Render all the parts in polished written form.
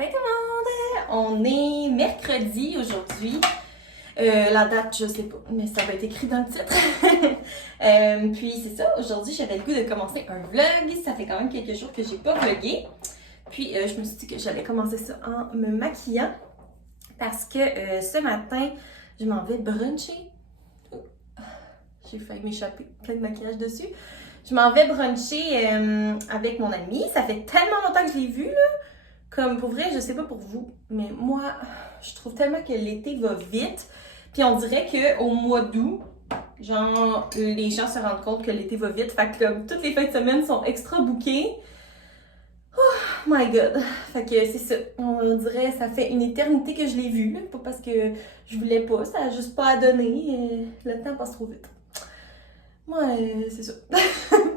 matin tout le monde! On est mercredi aujourd'hui. La date, je sais pas, mais ça va être écrit dans le titre. Puis c'est ça, aujourd'hui j'avais le goût de commencer un vlog. Ça fait quand même quelques jours que j'ai pas vlogué. Puis je me suis dit que j'allais commencer ça en me maquillant. Parce que ce matin, je m'en vais bruncher. Oh, j'ai failli m'échapper, plein de maquillage dessus. Je m'en vais bruncher avec mon ami. Ça fait tellement longtemps que je l'ai vu, là. Comme pour vrai, je sais pas pour vous, mais moi, je trouve tellement que l'été va vite. Puis on dirait qu'au mois d'août, genre, les gens se rendent compte que l'été va vite. Fait que comme toutes les fins de semaine sont extra bookées. Oh my god! Fait que c'est ça. On dirait ça fait une éternité que je l'ai vu, là. Pas parce que je voulais pas, ça a juste pas à donner. Le temps passe trop vite. Moi, c'est ça.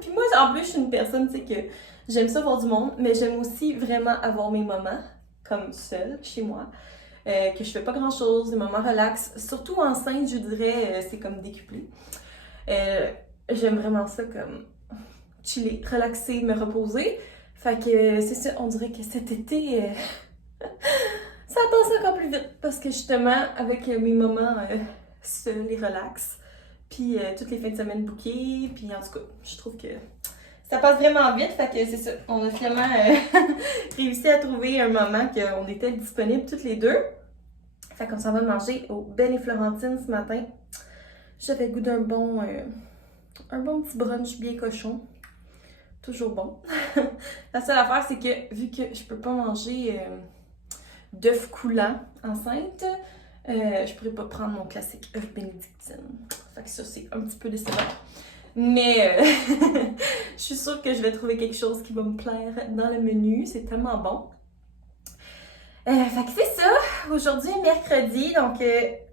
Puis moi, en plus, je suis une personne, tu sais, que j'aime ça voir du monde, mais j'aime aussi vraiment avoir mes moments, comme seule, chez moi, que je fais pas grand-chose, des moments relax. Surtout enceinte, je dirais, c'est comme décuplé. J'aime vraiment ça, comme chiller, relaxer, me reposer. Fait que c'est ça, on dirait que cet été, ça a passé encore plus vite, parce que justement, avec mes moments seuls et relax, puis toutes les fins de semaine bookées, puis en tout cas, je trouve que ça passe vraiment vite, fait que c'est ça. On a finalement réussi à trouver un moment qu'on était disponibles toutes les deux. Fait qu'on s'en va manger au Ben et Florentine ce matin. J'avais le goût d'un bon petit brunch bien cochon. Toujours bon. La seule affaire, c'est que vu que je peux pas manger d'œufs coulants enceinte, je pourrais pas prendre mon classique œuf bénédictine. Fait que ça, c'est un petit peu décevant. Mais je suis sûre que je vais trouver quelque chose qui va me plaire dans le menu. C'est tellement bon. Fait que c'est ça. Aujourd'hui, mercredi, donc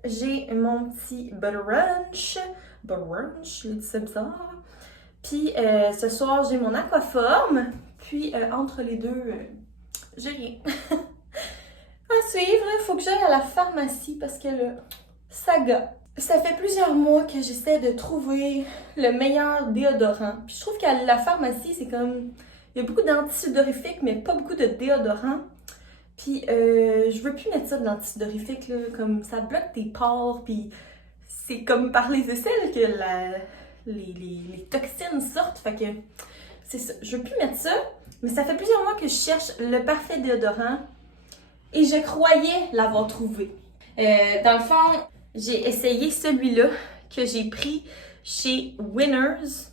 j'ai mon petit brunch. Brunch, je l'ai dit ça bizarre. Puis ce soir, j'ai mon aquaforme. Puis entre les deux, j'ai rien. À suivre, il faut que j'aille à la pharmacie parce que le saga. Ça fait plusieurs mois que j'essaie de trouver le meilleur déodorant. Puis je trouve qu'à la pharmacie, c'est comme... Il y a beaucoup d'antisudorifiques, mais pas beaucoup de déodorant. Puis je veux plus mettre ça de l'antisudorifique, là. Comme ça bloque tes pores, puis c'est comme par les aisselles que les toxines sortent. Fait que c'est ça. Je veux plus mettre ça, mais ça fait plusieurs mois que je cherche le parfait déodorant. Et je croyais l'avoir trouvé. Dans le fond, j'ai essayé celui-là que j'ai pris chez Winners,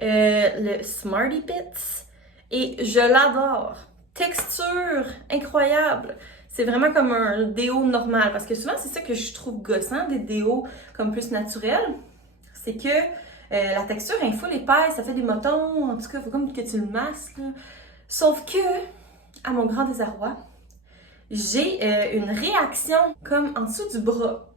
le Smarty Bits, et je l'adore. Texture incroyable. C'est vraiment comme un déo normal, parce que souvent c'est ça que je trouve gossant, des déos comme plus naturels. C'est que la texture est full épaisse, ça fait des motons, en tout cas, il faut comme que tu le masques, là. Sauf que, à mon grand désarroi, j'ai une réaction comme en dessous du bras.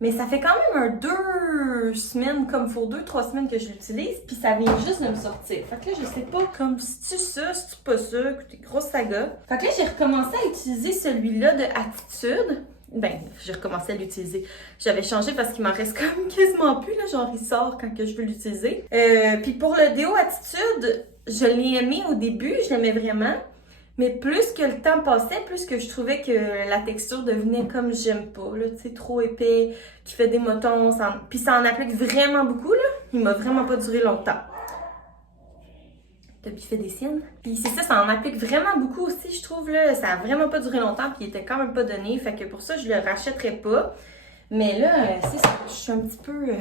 Mais ça fait quand même 2 semaines, comme faut 2-3 semaines que je l'utilise, puis ça vient juste de me sortir. Fait que là, je sais pas comme si tu ça, si tu pas ça, écoutez, grosse saga. Fait que là, j'ai recommencé à utiliser celui-là de Attitude. Ben, j'ai recommencé à l'utiliser. J'avais changé parce qu'il m'en reste comme quasiment plus, là, genre il sort quand que je veux l'utiliser. Puis pour le déo Attitude, je l'ai aimé au début, je l'aimais vraiment. Mais plus que le temps passait, plus que je trouvais que la texture devenait comme j'aime pas, là, tu sais, trop épais, qui fait des motons, puis ça en applique vraiment beaucoup, là. Il m'a vraiment pas duré longtemps. T'as fait des siennes? Puis c'est ça, ça en applique vraiment beaucoup aussi, je trouve, là. Ça a vraiment pas duré longtemps, puis il était quand même pas donné, fait que pour ça, je le rachèterais pas. Mais là, c'est ça, je suis un petit peu...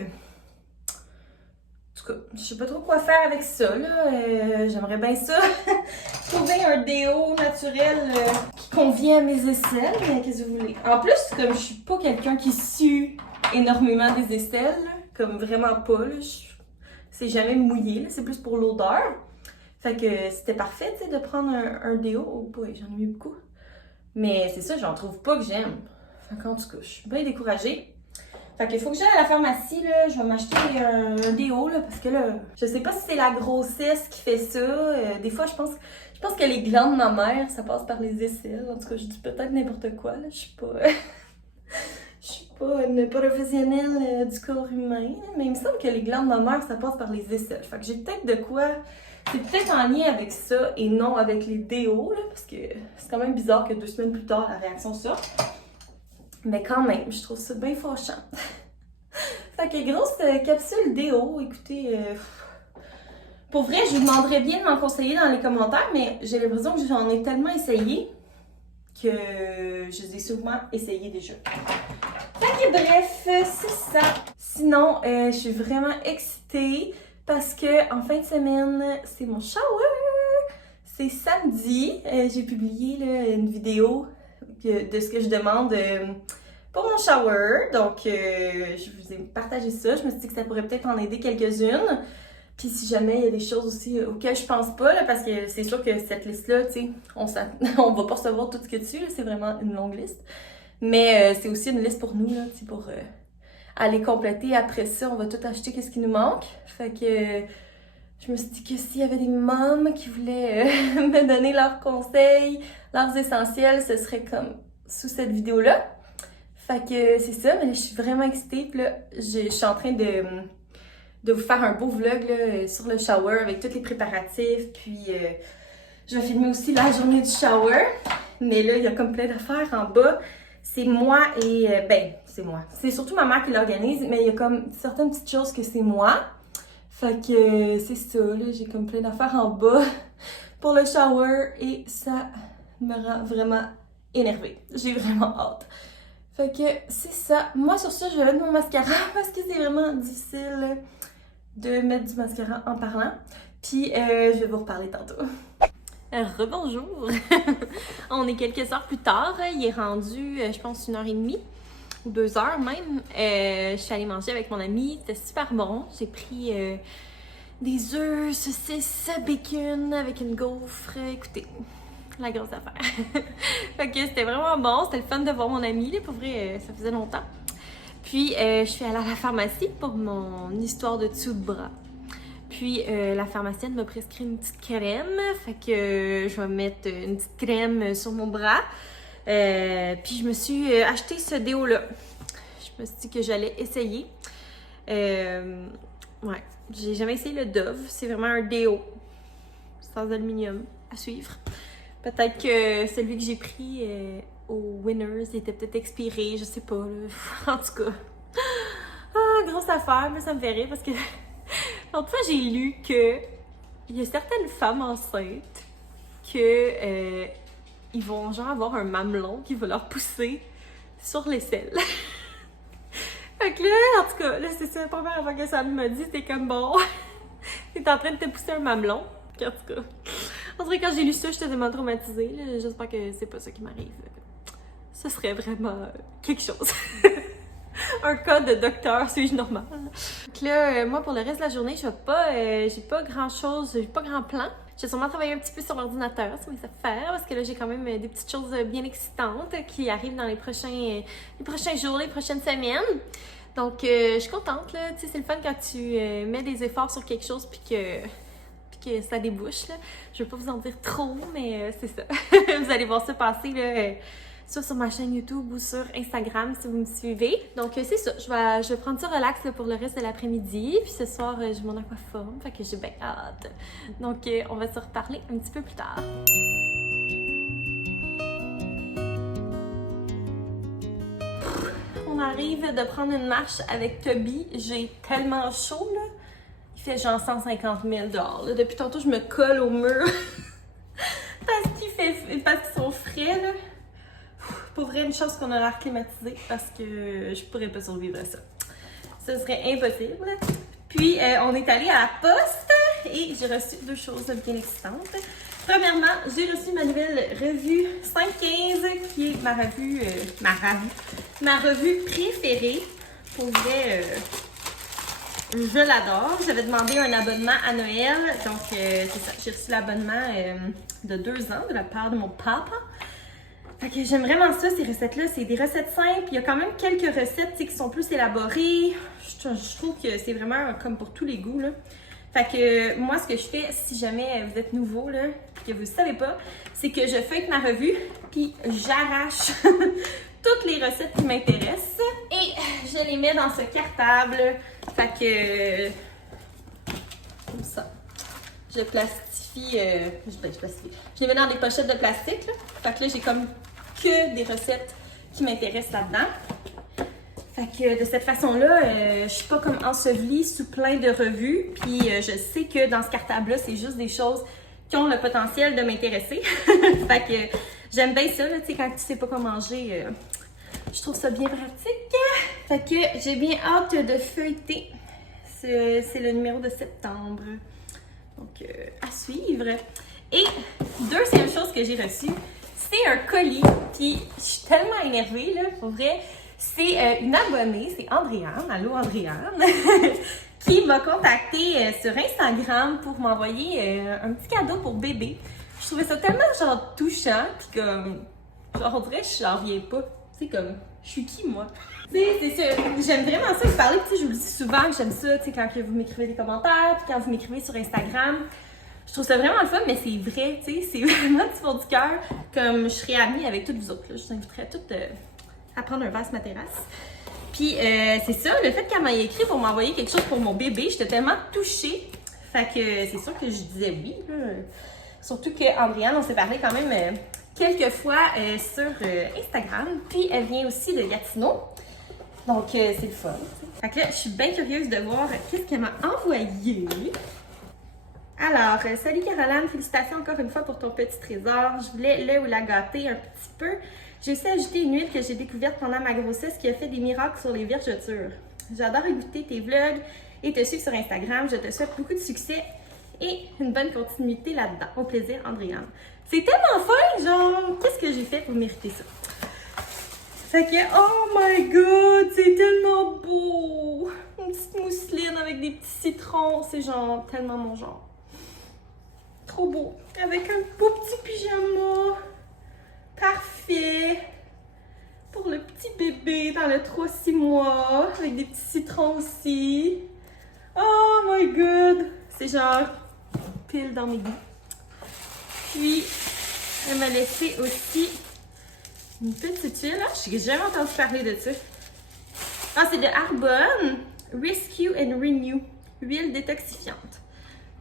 En tout cas, je sais pas trop quoi faire avec ça, là. J'aimerais bien ça, trouver un déo naturel qui convient à mes aisselles, mais qu'est-ce que vous voulez? En plus, comme je suis pas quelqu'un qui sue énormément des aisselles, là, comme vraiment pas, là, c'est jamais mouillé, là, c'est plus pour l'odeur. Fait que c'était parfait, tu sais, de prendre un déo. Oh boy, j'en ai eu beaucoup. Mais c'est ça, j'en trouve pas que j'aime. Fait qu'en tout cas, je suis bien découragée. Fait qu'il faut que j'aille à la pharmacie, là, je vais m'acheter un déo, là, parce que là, je sais pas si c'est la grossesse qui fait ça. Des fois, je pense que les glandes mammaires, ça passe par les aisselles. En tout cas, je dis peut-être n'importe quoi, là, je suis pas une professionnelle du corps humain, mais il me semble que les glandes mammaires, ça passe par les aisselles. Fait que j'ai peut-être de quoi C'est peut-être en lien avec ça et non avec les déos, là, parce que c'est quand même bizarre que 2 semaines plus tard, la réaction sorte. Mais quand même, je trouve ça bien fâchant. Fait que grosse capsule déo, écoutez, pour vrai, je vous demanderais bien de m'en conseiller dans les commentaires, mais j'ai l'impression que j'en ai tellement essayé que je les ai sûrement essayé déjà. Fait que bref, c'est ça. Sinon, je suis vraiment excitée parce que en fin de semaine, c'est mon shower. C'est samedi. J'ai publié là, une vidéo de ce que je demande pour mon shower. Donc, je vous ai partagé ça. Je me suis dit que ça pourrait peut-être en aider quelques-unes. Puis si jamais il y a des choses aussi auxquelles je pense pas, là, parce que c'est sûr que cette liste-là, tu sais, on va pas recevoir tout ce qu'il y a dessus, là, c'est vraiment une longue liste. Mais c'est aussi une liste pour nous, là, tu sais, pour aller compléter. Après ça, on va tout acheter qu'est-ce qui nous manque. Fait que je me suis dit que s'il y avait des mômes qui voulaient me donner leurs conseils, leurs essentiels, ce serait comme sous cette vidéo-là. Fait que c'est ça, mais là, je suis vraiment excitée. Puis là, je suis en train de vous faire un beau vlog là, sur le shower avec tous les préparatifs. Puis je vais filmer aussi la journée du shower. Mais là, il y a comme plein d'affaires en bas. C'est moi et... c'est moi. C'est surtout ma mère qui l'organise, mais il y a comme certaines petites choses que c'est moi. Fait que c'est ça, là, j'ai comme plein d'affaires en bas pour le shower et ça me rend vraiment énervée. J'ai vraiment hâte. Fait que c'est ça. Moi, sur ça, je vais mettre mon mascara parce que c'est vraiment difficile de mettre du mascara en parlant. Puis, je vais vous reparler tantôt. Rebonjour! On est quelques heures plus tard. Il est rendu, je pense, 1h30 ou 2h même. Je suis allée manger avec mon ami. C'était super bon. J'ai pris des œufs, saucisses, bacon avec une gaufre. Écoutez, la grosse affaire. Fait que c'était vraiment bon. C'était le fun de voir mon ami. Là, pour vrai, ça faisait longtemps. Puis, je suis allée à la pharmacie pour mon histoire de dessous de bras. Puis, la pharmacienne m'a prescrit une petite crème. Fait que je vais mettre une petite crème sur mon bras. Puis, je me suis acheté ce déo-là. Je me suis dit que j'allais essayer. Ouais, j'ai jamais essayé le Dove. C'est vraiment un déo sans aluminium à suivre. Peut-être que celui que j'ai pris au Winners était peut-être expiré, je sais pas. Là. En tout cas, grosse affaire, mais ça me fait rire parce que l'autre fois j'ai lu que il y a certaines femmes enceintes que ils vont genre avoir un mamelon qui va leur pousser sur l'aisselle. Fait que là, en tout cas, là, c'est ça la première fois que ça m'a dit, c'était comme bon, t'es en train de te pousser un mamelon. En tout cas, en tout cas, quand j'ai lu ça, j'étais tellement traumatisée. J'espère que c'est pas ça qui m'arrive. Ce serait vraiment quelque chose. Un cas de docteur, suis-je normal? Donc là, moi, pour le reste de la journée, j'ai pas grand-chose, j'ai pas grand plan. J'ai sûrement travaillé un petit peu sur l'ordinateur, sur mes affaires, parce que là, j'ai quand même des petites choses bien excitantes qui arrivent dans les prochains jours, les prochaines semaines. Donc, je suis contente, là. Tu sais, c'est le fun quand tu mets des efforts sur quelque chose puis que ça débouche, là. Je veux pas vous en dire trop, mais c'est ça. Vous allez voir ça passer, là, soit sur ma chaîne YouTube ou sur Instagram si vous me suivez. Donc, c'est ça. Je vais prendre ça relax là, pour le reste de l'après-midi. Puis ce soir, j'ai mon aquaforme. Fait que j'ai bien hâte. Donc, on va se reparler un petit peu plus tard. On arrive de prendre une marche avec Toby. J'ai tellement chaud, là. Il fait genre 150 000 dehors. Là. Depuis tantôt, je me colle au mur. parce qu'ils sont frais, là. Pour vrai, une chance qu'on a l'air climatisé parce que je pourrais pas survivre à ça. Ce serait impossible. Puis, on est allé à la poste et j'ai reçu 2 choses bien excitantes. Premièrement, j'ai reçu ma nouvelle revue 515 qui est ma revue préférée. Pour vrai, je l'adore. J'avais demandé un abonnement à Noël. Donc, c'est ça. J'ai reçu l'abonnement de 2 ans de la part de mon papa. Fait que j'aime vraiment ça, ces recettes-là. C'est des recettes simples. Il y a quand même quelques recettes qui sont plus élaborées. Je trouve que c'est vraiment comme pour tous les goûts, là. Fait que moi, ce que je fais, si jamais vous êtes nouveau, là, que vous ne savez pas, c'est que je feuille ma revue, puis j'arrache toutes les recettes qui m'intéressent et je les mets dans ce cartable. Fait que... comme ça. je plastifie, je plastifie. Je les mets dans des pochettes de plastique, là. Fait que là, j'ai comme que des recettes qui m'intéressent là-dedans. Fait que de cette façon-là, je suis pas comme ensevelie sous plein de revues. Puis je sais que dans ce cartable-là, c'est juste des choses qui ont le potentiel de m'intéresser. Fait que j'aime bien ça, là, tu sais, quand tu sais pas quoi manger, je trouve ça bien pratique. Fait que j'ai bien hâte de feuilleter. C'est le numéro de septembre. Donc, à suivre. Et deuxième chose que j'ai reçue, c'est un colis. Puis, je suis tellement énervée, là, pour vrai. C'est une abonnée, c'est Andréane, allô Andréane, qui m'a contactée sur Instagram pour m'envoyer un petit cadeau pour bébé. Je trouvais ça tellement genre touchant, puis comme, genre on dirait que je n'en reviens pas. Tu sais, comme, je suis qui moi? Tu sais, c'est ça, j'aime vraiment ça vous parler, tu sais, je vous le dis souvent que j'aime ça, tu sais, quand vous m'écrivez des commentaires, puis quand vous m'écrivez sur Instagram. Je trouve ça vraiment le fun, mais c'est vrai, tu sais, c'est vraiment du fond du cœur, comme je serais amie avec toutes vous autres, là. Je vous inviterais toutes à prendre un verre sur ma terrasse. Puis c'est ça, le fait qu'elle m'ait écrit pour m'envoyer quelque chose pour mon bébé, j'étais tellement touchée. Fait que c'est sûr que je disais oui. Surtout qu'Andréane, on s'est parlé quand même quelques fois sur Instagram. Puis elle vient aussi de Gatineau. Donc c'est le fun. Fait que là, je suis bien curieuse de voir qu'est-ce qu'elle m'a envoyé. Alors, salut Caroline, félicitations encore une fois pour ton petit trésor. Je voulais le ou la gâter un petit peu. J'ai aussi ajouté une huile que j'ai découverte pendant ma grossesse qui a fait des miracles sur les vergetures. J'adore écouter tes vlogs et te suivre sur Instagram. Je te souhaite beaucoup de succès et une bonne continuité là-dedans. Au plaisir, Andréane. C'est tellement fin, genre, qu'est-ce que j'ai fait pour mériter ça? Fait que, oh my god, c'est tellement beau! Une petite mousseline avec des petits citrons, c'est genre tellement mon genre. Trop beau. Avec un beau petit pyjama. Parfait. Pour le petit bébé dans le 3-6 mois. Avec des petits citrons aussi. Oh my god. C'est genre pile dans mes goûts. Puis, elle m'a laissé aussi une petite huile. Je n'ai jamais entendu parler de ça. Ah, c'est de Arbonne. Rescue and Renew. Huile détoxifiante.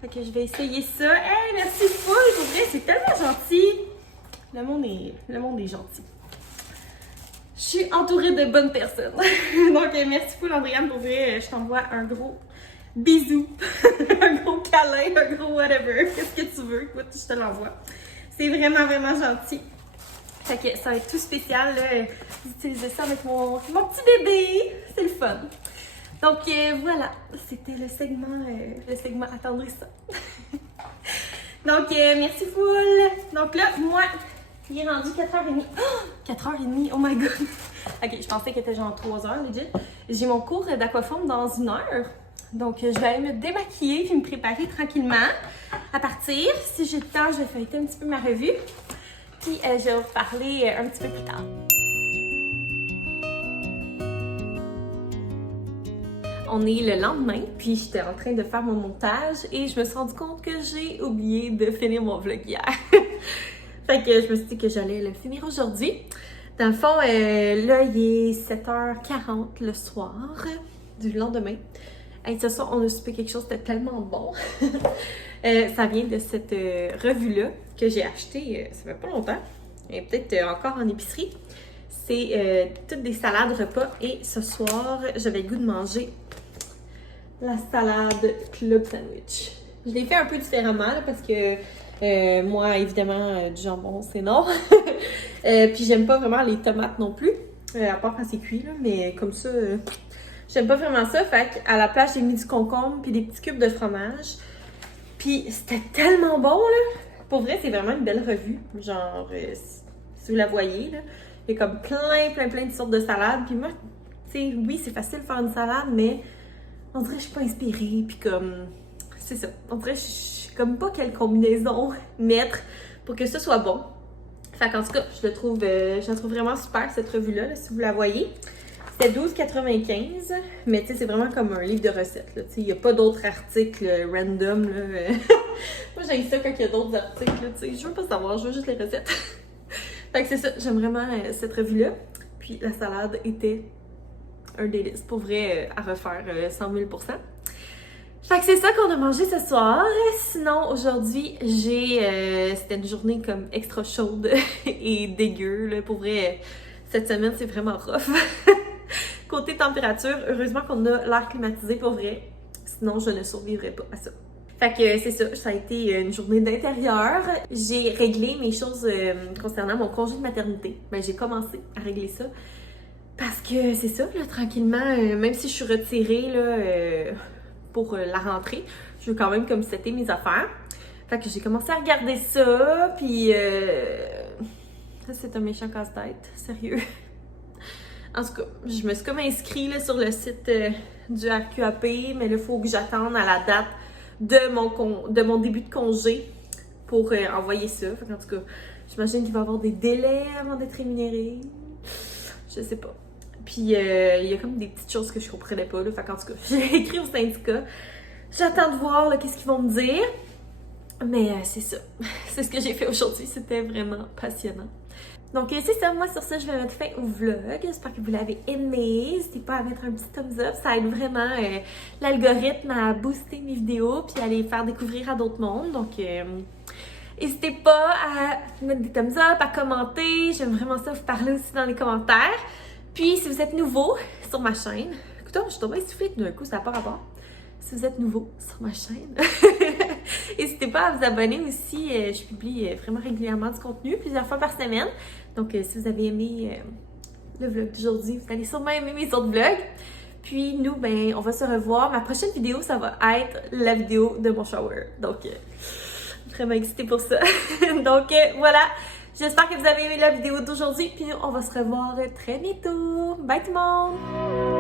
Fait que je vais essayer ça. Hey, merci full, pour vrai, c'est tellement gentil. Le monde est gentil. Je suis entourée de bonnes personnes. Donc, merci full, Andréane, pour vrai, je t'envoie un gros bisou, un gros câlin, un gros whatever. Qu'est-ce que tu veux? Écoute, je te l'envoie. C'est vraiment, vraiment gentil. Fait que ça va être tout spécial, là. D'utiliser ça avec mon petit bébé. C'est le fun. Donc voilà, c'était le segment attendrissant. Donc merci full. Donc là, moi, il est rendu 4h30. Oh, 4h30, oh my god. Ok, je pensais qu'il était genre 3h, legit. J'ai mon cours d'aquaforme dans 1 heure. Donc je vais aller me démaquiller puis me préparer tranquillement à partir. Si j'ai le temps, je vais feuilleter un petit peu ma revue. Puis je vais vous reparler un petit peu plus tard. On est le lendemain, puis j'étais en train de faire mon montage et je me suis rendu compte que j'ai oublié de finir mon vlog hier. Fait que je me suis dit que j'allais le finir aujourd'hui. Dans le fond, là, il est 7h40 le soir du lendemain. Et ce soir, on a soupé quelque chose de tellement bon. Ça vient de cette revue-là que j'ai achetée, ça fait pas longtemps. Elle est peut-être encore en épicerie. C'est toutes des salades repas et ce soir, j'avais le goût de manger la salade Club Sandwich. Je l'ai fait un peu différemment là, parce que moi, évidemment, du jambon, c'est non. Puis j'aime pas vraiment les tomates non plus, à part quand c'est cuit, là, mais comme ça, j'aime pas vraiment ça. Fait qu'à la place, j'ai mis du concombre puis des petits cubes de fromage. Puis c'était tellement bon, là! Pour vrai, c'est vraiment une belle revue. Genre, si vous la voyez, là. Il y a comme plein de sortes de salades. Puis moi, tu sais, oui, c'est facile de faire une salade, mais on dirait que je suis pas inspirée. Puis comme, c'est ça. On dirait que je suis comme pas quelle combinaison mettre pour que ce soit bon. Fait qu'en tout cas, je la trouve vraiment super, cette revue-là, là, si vous la voyez. C'était 12,95 $, mais tu sais, c'est vraiment comme un livre de recettes. Tu sais, il n'y a pas d'autres articles random, là. Moi, j'aime ça quand il y a d'autres articles, tu sais. Je veux pas savoir, je veux juste les recettes. Fait que c'est ça, j'aime vraiment cette revue-là. Puis la salade était un délice, pour vrai, à refaire 100 000 %. Fait que c'est ça qu'on a mangé ce soir. Sinon, aujourd'hui, c'était une journée comme extra chaude et dégueu, là. Pour vrai, cette semaine, c'est vraiment rough. Côté température, heureusement qu'on a l'air climatisé pour vrai. Sinon, je ne survivrais pas à ça. Fait que c'est ça a été une journée d'intérieur. J'ai réglé mes choses concernant mon congé de maternité. Ben, j'ai commencé à régler ça. Parce que c'est ça, là, tranquillement, même si je suis retirée, là, pour la rentrée, je veux quand même comme setter mes affaires. Fait que j'ai commencé à regarder ça, puis ça c'est un méchant casse-tête, sérieux. En tout cas, je me suis comme inscrite là, sur le site du RQAP, mais là, il faut que j'attende à la date de mon début de congé pour envoyer ça. Fait en tout cas, j'imagine qu'il va y avoir des délais avant d'être rémunéré. Je sais pas. Puis, il y a comme des petites choses que je comprenais pas, là. Fait qu'en tout cas, j'ai écrit au syndicat. J'attends de voir, là, qu'est-ce qu'ils vont me dire. Mais c'est ça. C'est ce que j'ai fait aujourd'hui. C'était vraiment passionnant. Donc, c'est ça. Moi, sur ça, je vais mettre fin au vlog. J'espère que vous l'avez aimé. N'hésitez pas à mettre un petit thumbs up. Ça aide vraiment l'algorithme à booster mes vidéos puis à les faire découvrir à d'autres mondes. Donc, n'hésitez pas à mettre des thumbs up, à commenter. J'aime vraiment ça vous parler aussi dans les commentaires. Puis, si vous êtes nouveau sur ma chaîne, écoutez, je suis tombée essoufflée d'un coup, ça n'a pas rapport. Si vous êtes nouveau sur ma chaîne, n'hésitez pas à vous abonner aussi. Je publie vraiment régulièrement du contenu, plusieurs fois par semaine. Donc, si vous avez aimé le vlog d'aujourd'hui, vous allez sûrement aimer mes autres vlogs. Puis, nous, ben, on va se revoir. Ma prochaine vidéo, ça va être la vidéo de mon shower. Donc, vraiment excitée pour ça. Donc, voilà. J'espère que vous avez aimé la vidéo d'aujourd'hui, puis on va se revoir très bientôt. Bye tout le monde!